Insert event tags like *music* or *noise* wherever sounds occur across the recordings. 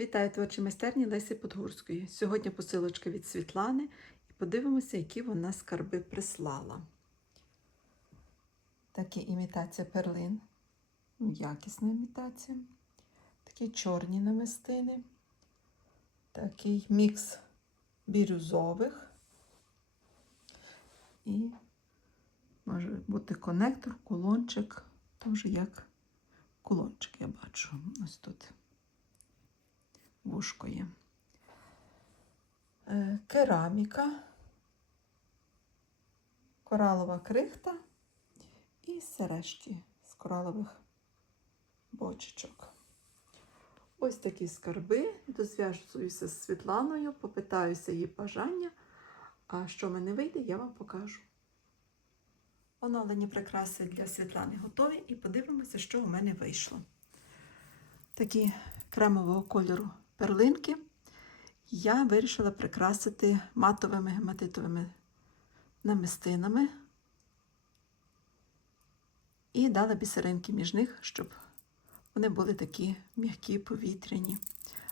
Вітаю творчі майстерні Лесі Подгурської. Сьогодні посилочка від Світлани і подивимося, які вона скарби прислала. Такі імітація перлин. Ну, Якісна імітація. Такі чорні намистини. Такий мікс бірюзових. І може бути конектор, кулончик. Теж як кулончик, я бачу. Ось тут вушко є. Е, Кераміка, коралова крихта і сережки з коралових бочечок. Ось такі скарби. Дозв'язуюся з Світланою, попитаюся її бажання. А що в мене вийде, я вам покажу. Оновлені прикраси для Світлани готові і подивимося, що у мене вийшло. Такі кремового кольору перлинки я вирішила прикрасити матовими гематитовими намистинами і дала бісеринки між них, щоб вони були такі м'які повітряні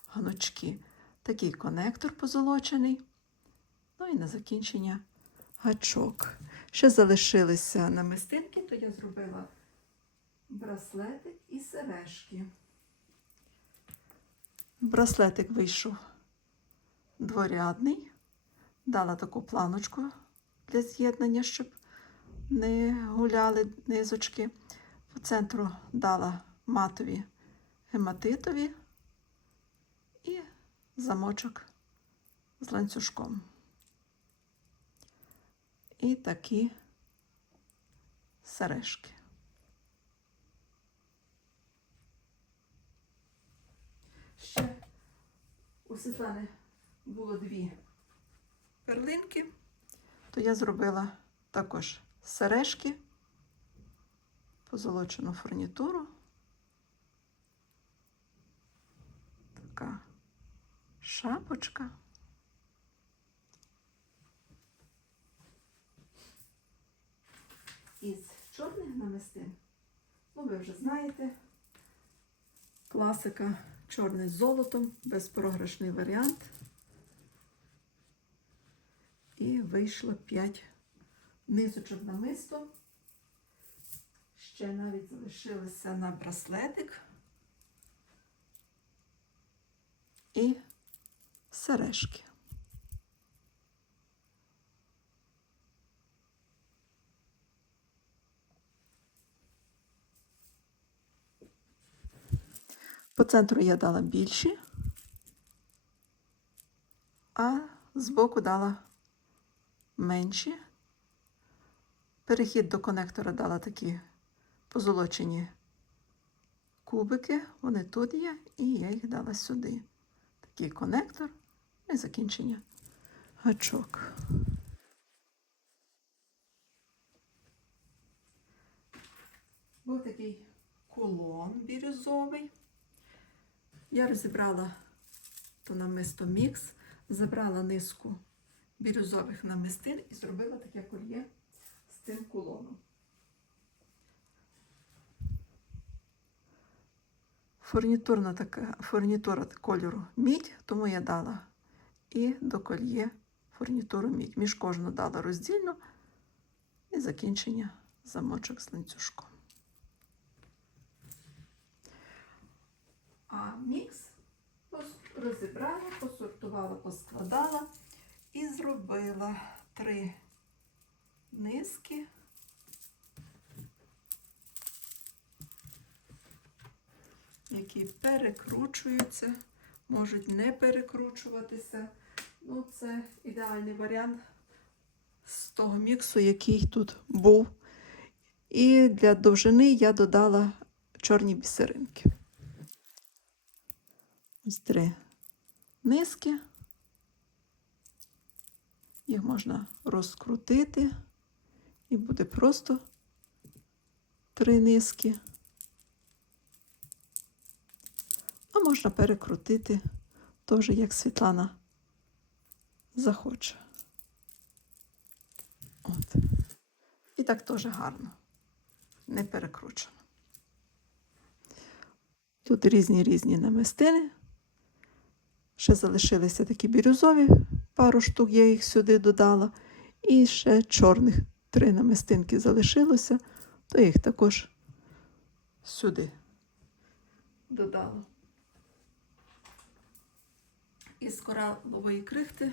гнучки. Такий конектор позолочений. Ну і на закінчення гачок. Ще залишилися намистинки, то я зробила браслетик і сережки. Браслетик вийшов дворядний, дала таку планочку для з'єднання, щоб не гуляли низочки. По центру дала матові гематитові і замочок з ланцюжком. І такі сережки. Ще у Світлани було дві перлинки, то я зробила також сережки, позолочену фурнітуру. Така шапочка. Із чорних намистин, ну ви вже знаєте, класика чорне з золотом, безпрограшний варіант. І вийшло 5 низочок намисто. Ще навіть залишилося на браслетик і сережки. По центру я дала більші, а збоку дала менші. Перехід до конектора дала такі позолочені кубики. Вони тут є, і я їх дала сюди. Такий конектор і закінчення гачок. Був такий кулон бірюзовий. Я розібрала то намисто мікс, забрала низку бірюзових намистин і зробила таке кольє з цим кулоном. Фурнітурна така, фурнітура кольору мідь, тому я дала і до кольє фурнітуру мідь. Між кожну дала роздільно і закінчення замочок з ланцюжком. А мікс розібрала, посортувала, поскладала і зробила три низки. Які перекручуються, можуть не перекручуватися. Ну, це ідеальний варіант з того міксу, який тут був. І для довжини я додала чорні бісеринки. Ось три низки. Їх можна розкрутити, і буде просто три низки. А можна перекрутити теж, як Світлана захоче. От. І так теж гарно, не перекручено. Тут різні різні намистини. Ще залишилися такі бірюзові, пару штук я їх сюди додала. І ще чорних три намистинки залишилося, то їх також сюди додала. Із коралової крихти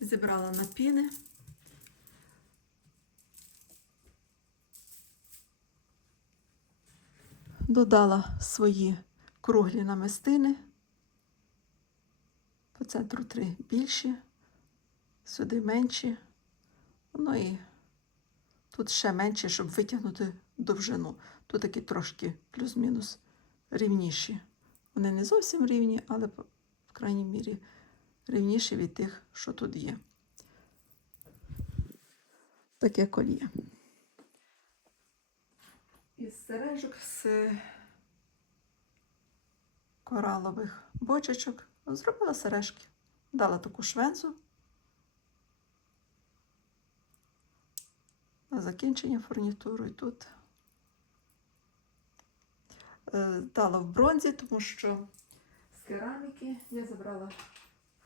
зібрала напіни. Додала свої круглі намистини. Центру три більші, сюди менші. Ну і тут ще менше, щоб витягнути довжину. Тут такі трошки плюс-мінус рівніші. Вони не зовсім рівні, але в крайній мірі рівніші від тих, що тут є. Таке кольє. Із сережок з коралових бочечок зробила сережки. Дала таку швензу. На закінчення фурнітуру і тут е, дала в бронзі, тому що з кераміки я забрала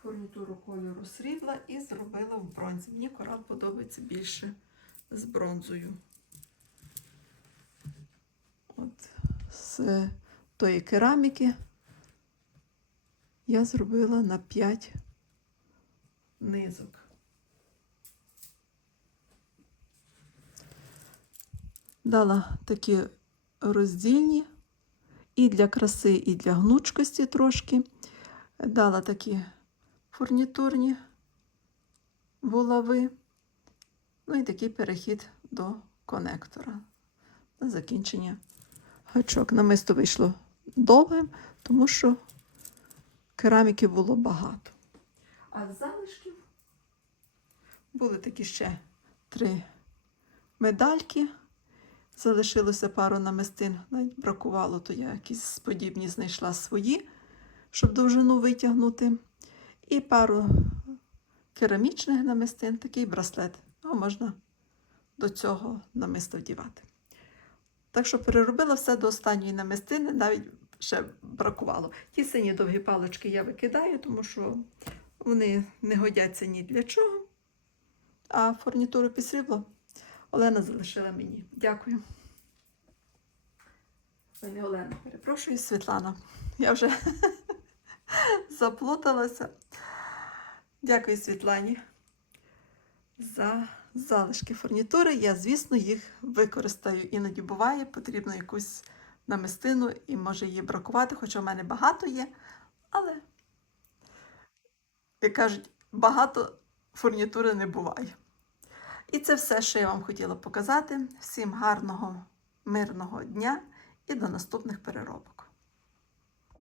фурнітуру кольору срібла і зробила в бронзі. Мені корал подобається більше з бронзою. От з тої кераміки я зробила на 5 низок. Дала такі роздільні і для краси, і для гнучкості трошки. Дала такі фурнітурні булави. Ну і такий перехід до конектора на закінчення гачок. Намисто вийшло довгим, тому що кераміки було багато. А з залишків були такі ще три медальки. Залишилося пару намистин, навіть бракувало, то я якісь подібні знайшла свої, щоб довжину витягнути. І пару керамічних намистин, такий браслет. А можна до цього намисто вдівати. Так що переробила все до останньої намистини, навіть ще бракувало. Ті сині довгі палички я викидаю, тому що вони не годяться ні для чого. А фурнітуру під срібло Олена залишила мені. Дякую. Не Олена, перепрошую, Світлана. Я вже *laughs* заплуталася. Дякую Світлані за залишки фурнітури. Я, звісно, їх використаю. Іноді буває, потрібно якусь намистину і може її бракувати, хоча в мене багато є. Але, як кажуть, багато фурнітури не буває. І це все, що я вам хотіла показати. Всім гарного, мирного дня і до наступних переробок.